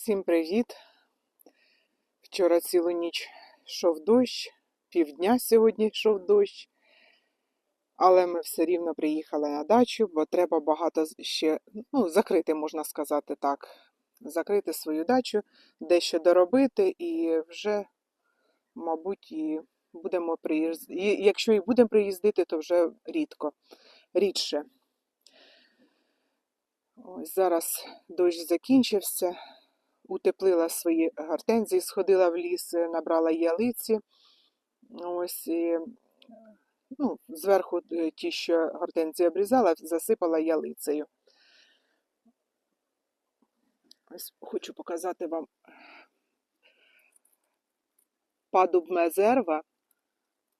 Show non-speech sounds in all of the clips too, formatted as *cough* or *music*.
Всім привіт! Вчора цілу ніч йшов дощ, півдня сьогодні йшов дощ, але ми все рівно приїхали на дачу, бо треба багато ще ну, закрити, можна сказати так, закрити свою дачу, дещо доробити і вже, мабуть, і будемо приїздити. Якщо і будемо приїздити, то вже рідко, рідше. Ось зараз дощ закінчився утеплила свої гортензії, сходила в ліс, е, набрала ялиці. Ось і, ну, зверху е, ті, що гортензії обрізала, засипала ялицею. Ось хочу показати вам падуб мезерва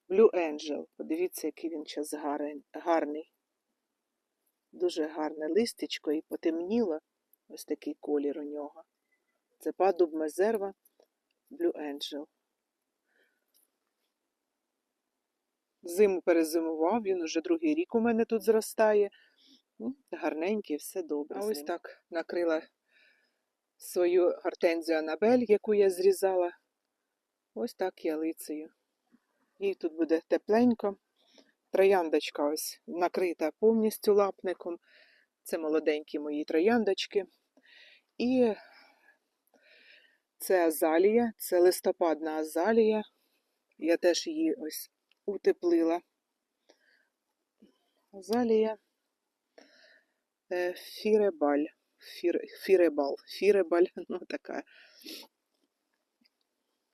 Blue Angel. Подивіться, який він час гарний. Дуже гарне листечко і потемніло. Ось такий колір у нього. Це падуб мезерва Blue Angel. Зиму перезимував, він уже другий рік у мене тут зростає. Ну, Гарненький, все добре. А ось так накрила свою гортензію Анабель, яку я зрізала. Ось так ялицею. Їй тут буде тепленько. Трояндочка ось накрита повністю лапником. Це молоденькі мої трояндочки. І це азалія, це листопадна азалія. Я теж її ось утеплила. Азалія е, фіребаль. Фір, фіребал. Фіребаль, *laughs* ну така.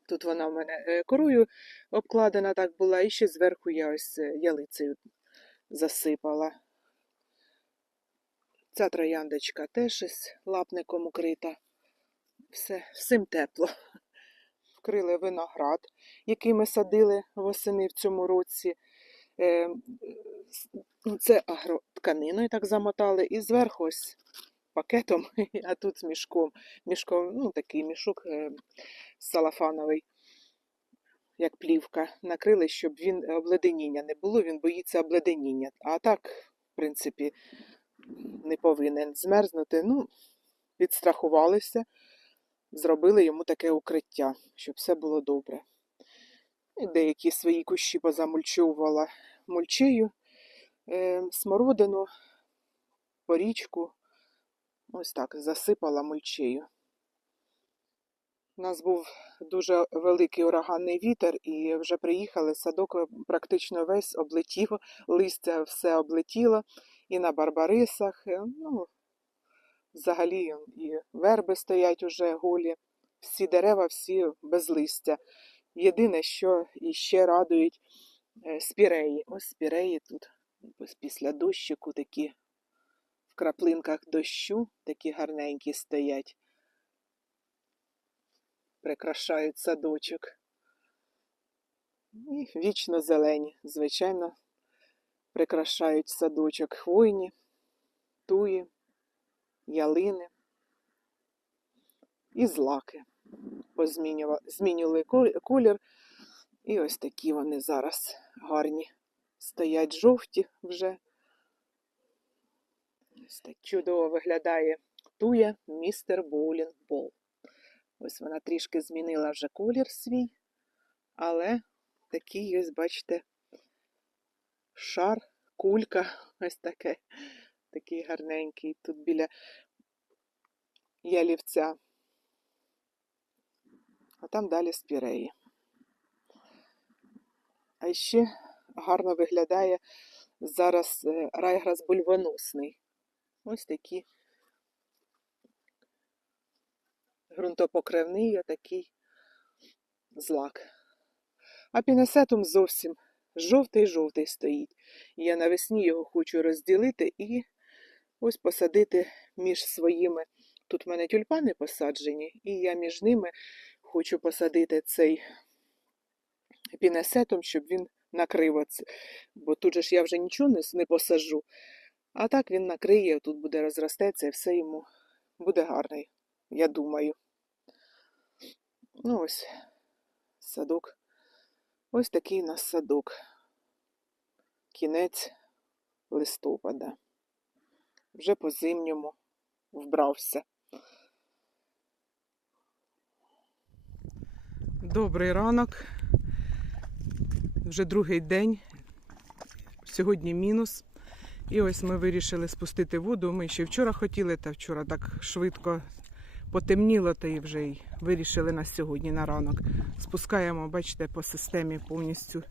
Тут вона в мене е, корою обкладена так була, і ще зверху я ось е, ялицею засипала. Ця трояндочка теж із лапником укрита. Все, всім тепло. Вкрили виноград, який ми садили восени в цьому році. Е, ну, Це агротканиною так замотали, і зверху ось пакетом, *laughs* а тут з мішком. Мішком, ну такий мішок е, салафановий, як плівка, накрили, щоб він обледеніння не було, він боїться обледеніння. А так, в принципі, не повинен змерзнути. Ну, відстрахувалися зробили йому таке укриття, щоб все було добре. Деякі свої кущі позамульчовувала мульчею, е, смородину, порічку, ось так засипала мульчею. У нас був дуже великий ураганний вітер, і вже приїхали, садок практично весь облетів, листя все облетіло і на барбарисах. е, Ну, Взагалі і верби стоять уже голі, всі дерева, всі без листя. Єдине, що іще радують е, спіреї. Ось спіреї тут ось після дощику такі в краплинках дощу, такі гарненькі стоять, прикрашають садочок. І вічно зелені, звичайно, прикрашають садочок хвойні, туї ялини і злаки. Змінювали колір. І ось такі вони зараз гарні. Стоять жовті вже. Ось так чудово виглядає туя містер Боулінг Бол. Ось вона трішки змінила вже колір свій, але такий ось, бачите, шар, кулька, ось таке такий гарненький тут біля ялівця. А там далі спіреї. А ще гарно виглядає зараз е, райграс бульвоносний. Ось такі ґрунтопокривний отакий злак. А пінесетум зовсім жовтий-жовтий стоїть. Я навесні його хочу розділити і ось посадити між своїми. Тут в мене тюльпани посаджені, і я між ними хочу посадити цей пінесетом, щоб він накрив оце. Бо тут же ж я вже нічого не, посаджу. А так він накриє, тут буде розростеться і все йому буде гарний, я думаю. Ну ось садок. Ось такий у нас садок. Кінець листопада вже по зимньому вбрався. Добрий ранок. Вже другий день. Сьогодні мінус. І ось ми вирішили спустити воду. Ми ще вчора хотіли, та вчора так швидко потемніло, та і вже й вирішили на сьогодні на ранок. Спускаємо, бачите, по системі повністю.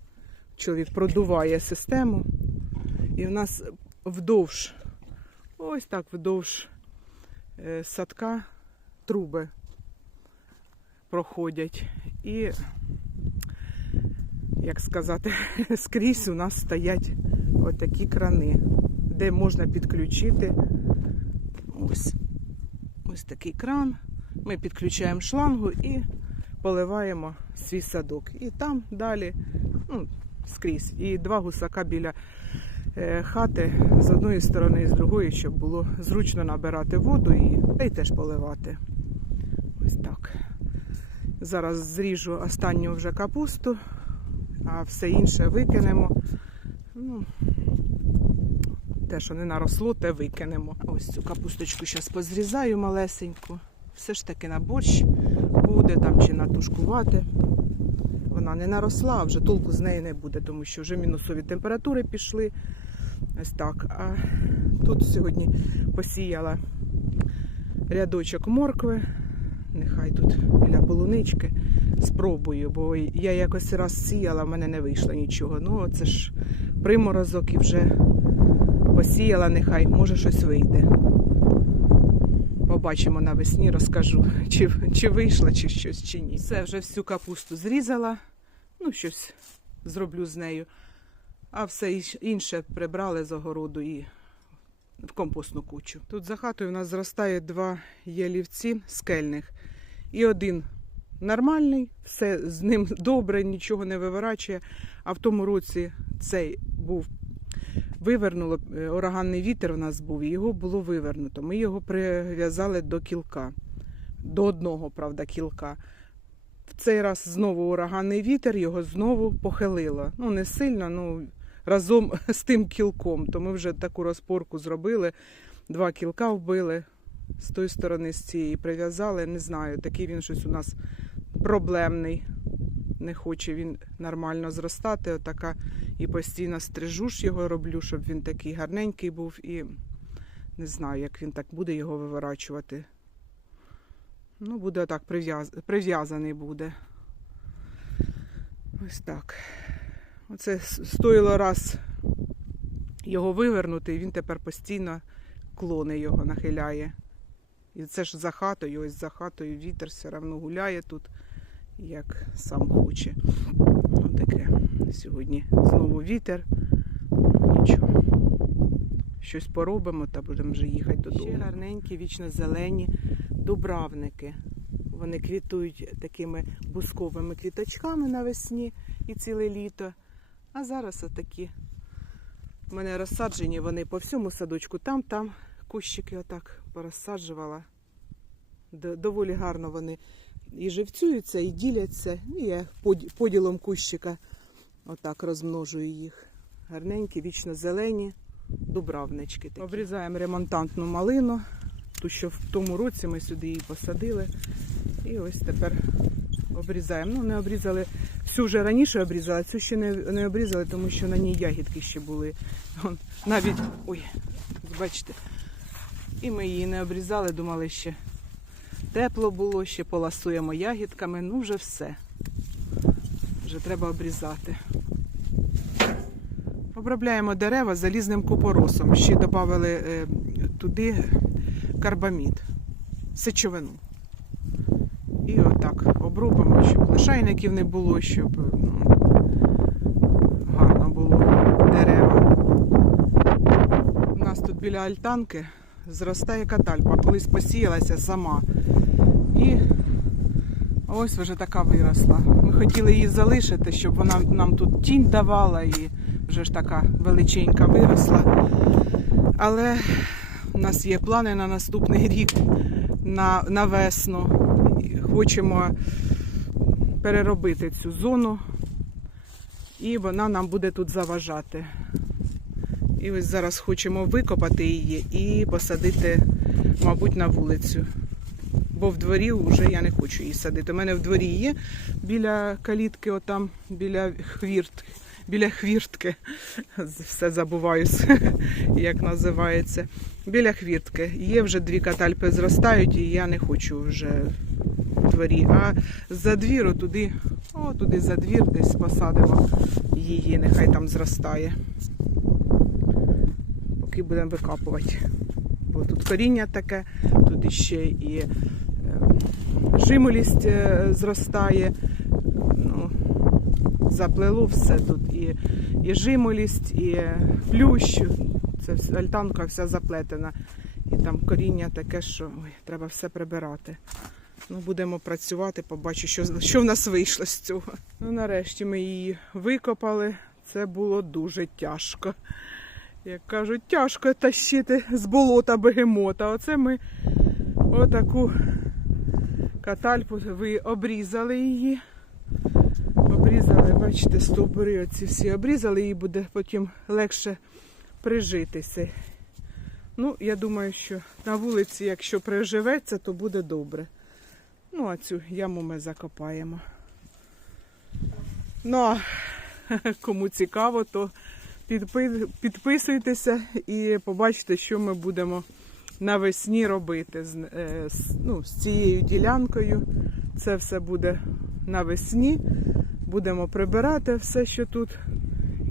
Чоловік продуває систему. І в нас вдовж, ось так вдовж е, садка труби проходять. І, як сказати, *laughs* скрізь у нас стоять отакі крани, де можна підключити ось, ось такий кран. Ми підключаємо шлангу і поливаємо свій садок. І там далі ну, скрізь. І два гусака біля хати з одної сторони і з другої, щоб було зручно набирати воду і, й теж поливати. Ось так. Зараз зріжу останню вже капусту, а все інше викинемо. Ну, те, що не наросло, те викинемо. Ось цю капусточку зараз позрізаю малесеньку. Все ж таки на борщ буде там чи натушкувати. Вона не наросла, вже толку з неї не буде, тому що вже мінусові температури пішли. Ось так. А тут сьогодні посіяла рядочок моркви. Нехай тут біля полунички спробую, бо я якось раз сіяла, в мене не вийшло нічого. Ну, це ж приморозок і вже посіяла, нехай, може щось вийде. Побачимо навесні, розкажу, чи, чи вийшло, чи щось, чи ні. Все, вже всю капусту зрізала, ну, щось зроблю з нею. А все інше прибрали з огороду і в компостну кучу. Тут за хатою у нас зростає два ялівці скельних. І один нормальний, все з ним *laughs* добре, нічого не виворачує. А в тому році цей був вивернуло, е, ураганний вітер у нас був, і його було вивернуто. Ми його прив'язали до кілка, до одного, правда, кілка. Цей раз знову ураганний вітер, його знову похилило. Ну, не сильно, ну разом *laughs* з тим кілком. То ми вже таку розпорку зробили, два кілка вбили з тої сторони, з цієї прив'язали. Не знаю, такий він щось у нас проблемний. Не хоче він нормально зростати. Отака і постійно стрижу ж його роблю, щоб він такий гарненький був. І не знаю, як він так буде його виворачувати. Ну, буде так прив'яз... прив'язаний буде. Ось так. Оце стоїло раз його вивернути, і він тепер постійно клони його нахиляє. І це ж за хатою, ось за хатою вітер все одно гуляє тут, як сам хоче. Отаке. Сьогодні знову вітер. Нічого. Щось поробимо та будемо вже їхати додому. Ще гарненькі, вічно зелені дубравники. Вони квітують такими бусковими квіточками навесні і ціле літо. А зараз отакі. У мене розсаджені вони по всьому садочку. Там, там кущики отак порозсаджувала. Доволі гарно вони і живцюються, і діляться. І я поділом кущика отак розмножую їх. Гарненькі, вічно зелені дубравнички. Такі. Обрізаємо ремонтантну малину. Ту, що в тому році ми сюди її посадили. І ось тепер обрізаємо. Ну, не обрізали. Всю вже раніше обрізали, цю ще не, не обрізали, тому що на ній ягідки ще були. Вон, навіть, ой, бачите. І ми її не обрізали, думали ще тепло було, ще поласуємо ягідками. Ну, вже все. Вже треба обрізати. Обробляємо дерева залізним купоросом. Ще додали е, туди карбамід, сечовину. І отак обробимо, щоб лишайників не було, щоб ну, гарно було дерева. У нас тут біля альтанки зростає катальпа, колись посіялася сама. І ось вже така виросла. Ми хотіли її залишити, щоб вона нам тут тінь давала і вже ж така величенька виросла. Але у нас є плани на наступний *laughs* рік на, на весну. Хочемо переробити цю зону, і вона нам буде тут заважати. І ось зараз хочемо викопати її і посадити, мабуть, на вулицю. Бо в дворі вже я не хочу її садити. У мене в дворі є біля калітки, отам, біля хвірт, біля хвіртки. Все забуваюся, як називається. Біля хвіртки. Є вже дві катальпи зростають, і я не хочу вже в дворі. А за двір туди, о, туди за двір десь посадимо її, нехай там зростає. Поки будемо викапувати. Бо тут коріння таке, тут іще і е, жимолість е, зростає. Заплело все тут. І, і жимолість, і плющ. Це альтанка вся заплетена. І там коріння таке, що ой, треба все прибирати. Ну, будемо працювати, побачу, що, що в нас вийшло з цього. Ну, нарешті ми її викопали. Це було дуже тяжко. Як кажуть, тяжко тащити з болота бегемота. Оце ми отаку катальпу ви обрізали її. Обрізали, бачите, стовбури оці всі обрізали, їй буде потім легше прижитися. Ну, я думаю, що на вулиці, якщо приживеться, то буде добре. Ну, а цю яму ми закопаємо. Ну, а *laughs* кому цікаво, то підпи- підписуйтеся і побачите, що ми будемо навесні робити з, е, ну, з цією ділянкою. Це все буде навесні. Будемо прибирати все, що тут,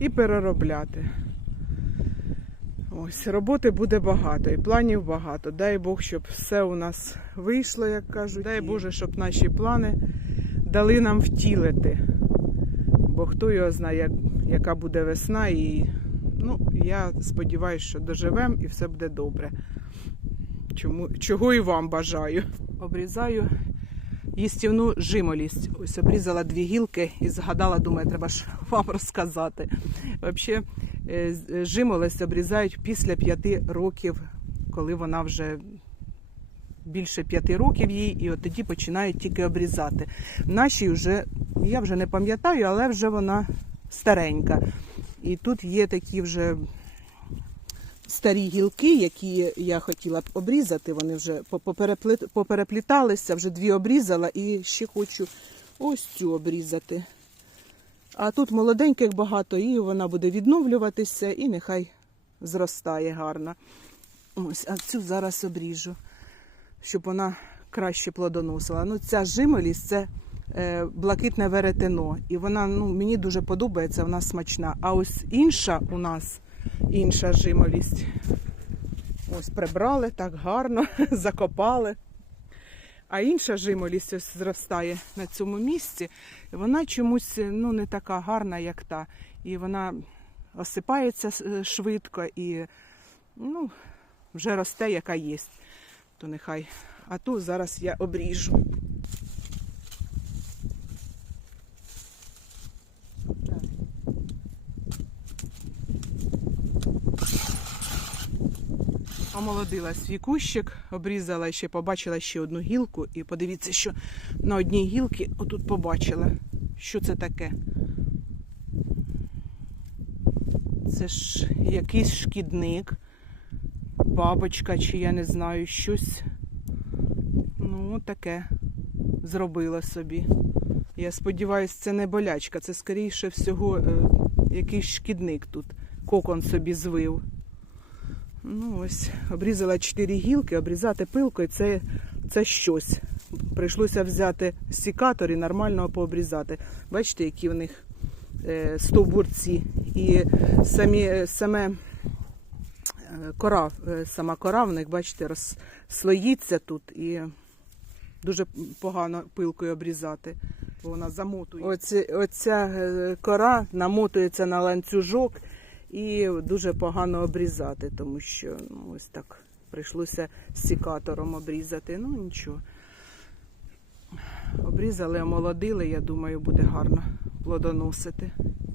і переробляти. Ось, роботи буде багато і планів багато. Дай Бог, щоб все у нас вийшло, як кажуть. Дай Боже, щоб наші плани дали нам втілити. Бо хто його знає, як, яка буде весна, і ну, я сподіваюся, що доживемо і все буде добре. Чому, чого і вам бажаю. Обрізаю їстівну жимолість. Ось обрізала дві гілки і згадала, думаю, треба ж вам розказати. Взагалі, е, з- жимолость обрізають після п'яти років, коли вона вже більше п'яти років їй, і от тоді починають тільки обрізати. Наші вже, я вже не пам'ятаю, але вже вона старенька. І тут є такі вже старі гілки, які я хотіла б обрізати. Вони вже по- поперепліталися, вже дві обрізала і ще хочу ось цю обрізати. А тут молоденьких багато, і вона буде відновлюватися, і нехай зростає гарно. Ось, а цю зараз обріжу, щоб вона краще плодоносила. Ну, ця жимолість це е, блакитне веретено. І вона ну, мені дуже подобається, вона смачна. А ось інша у нас, інша жимолість. Ось прибрали так гарно, *laughs* закопали. А інша жимолість ось зростає на цьому місці. Вона чомусь ну, не така гарна, як та. І вона осипається е, швидко і ну, вже росте, яка є. То нехай. А ту зараз я обріжу. Омолодила свій кущик, обрізала ще, побачила ще одну гілку. І подивіться, що на одній гілці отут побачила. Що це таке? Це ж якийсь шкідник, бабочка, чи я не знаю, щось. Ну, таке зробила собі. Я сподіваюся, це не болячка, це скоріше всього е, якийсь шкідник тут. Кокон собі звив. Ну, ось, обрізала чотири гілки, обрізати пилкою це, це щось. Прийшлося взяти сікатор і нормально пообрізати. Бачите, які в них е, стовбурці. І самі, е, саме е, кора, е, сама кора в них, бачите, розслоїться тут і дуже погано пилкою обрізати, бо вона замотує. Оці, оця кора намотується на ланцюжок і дуже погано обрізати, тому що ну, ось так прийшлося з сікатором обрізати. Ну нічого. Обрізали, омолодили, я думаю, буде гарно плодоносити.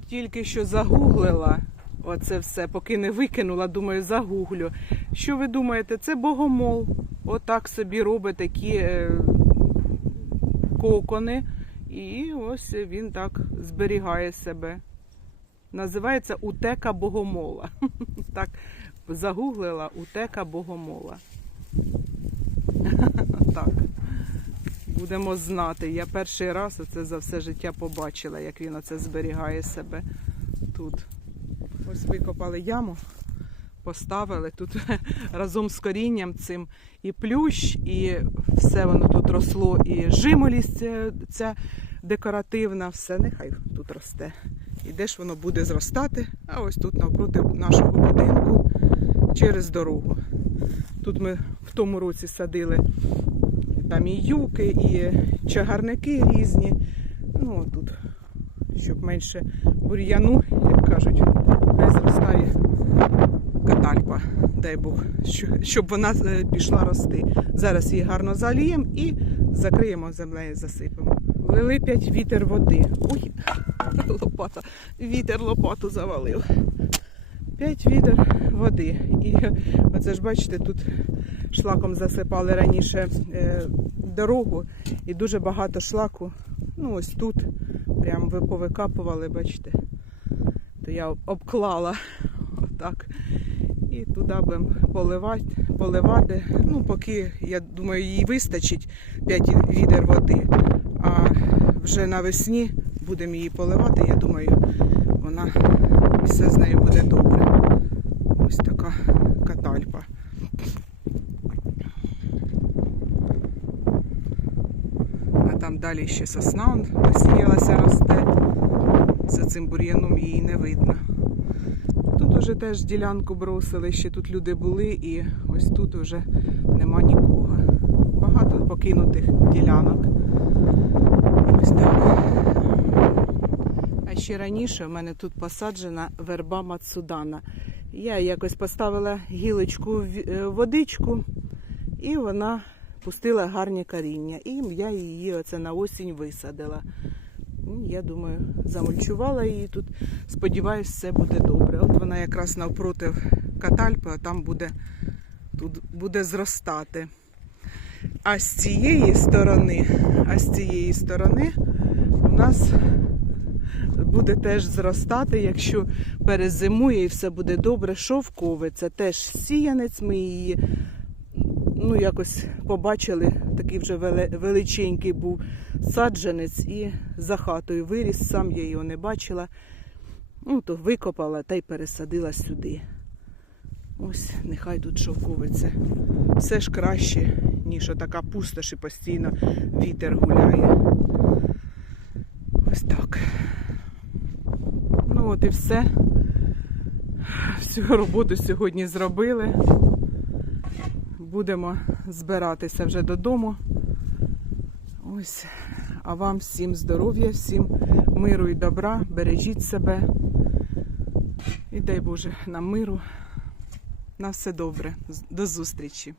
Тільки що загуглила оце все, поки не викинула, думаю, загуглю. Що ви думаєте, це богомол. Отак собі робить такі е, кокони, і ось він так зберігає себе. Називається утека богомола. *laughs* Так, загуглила утека богомола. *laughs* Так. Будемо знати. Я перший раз оце за все життя побачила, як він оце зберігає себе тут. Ось викопали яму, поставили тут *laughs* разом з корінням цим і плющ, і все воно тут росло, і жимолість ця, ця декоративна, все нехай тут росте. І де ж воно буде зростати? А ось тут навпроти нашого будинку через дорогу. Тут ми в тому році садили там і юки, і чагарники різні. Ну, тут, щоб менше бур'яну, як кажуть, хай зростає катальпа, дай Бог, щоб вона е, пішла рости. Зараз її гарно заліємо і закриємо землею, засипемо. 5 вітер води. Ой, лопата, вітер лопату завалив. 5 відер води. І оце ж бачите, тут шлаком засипали раніше е, дорогу, і дуже багато шлаку. Ну, ось тут прям ви повикапували, бачите. То я обклала отак. І туди будемо поливати, поливати. Ну, поки, я думаю, їй вистачить 5 відер води. А вже навесні будемо її поливати. Я думаю, вона все з нею буде добре. Ось така катальпа. А там далі ще сосна посіялася, росте. За цим бур'яном її не видно. Тут уже теж ділянку бросили, ще тут люди були, і ось тут уже нема нікого. Багато покинутих ділянок. Ось так. Ще раніше в мене тут посаджена верба Мацудана. Я якось поставила гілочку в е, водичку, і вона пустила гарні коріння. І я її оце на осінь висадила. Ну, Я думаю, замульчувала її тут. Сподіваюсь, все буде добре. От вона якраз навпроти катальпи, а там буде, тут буде зростати. А з цієї сторони, а з цієї сторони у нас буде теж зростати, якщо перезимує і все буде добре. Шовкове, теж сіянець. Ми її ну, якось побачили, такий вже величенький був саджанець і за хатою виріс, сам я його не бачила. Ну, то викопала та й пересадила сюди. Ось, нехай тут шовковиця. Все ж краще, ніж така пустош і постійно вітер гуляє. Ось так. Ну от і все. Всю роботу сьогодні зробили. Будемо збиратися вже додому. Ось. А вам всім здоров'я, всім миру і добра. Бережіть себе. І дай Боже нам миру. На все добре. До зустрічі.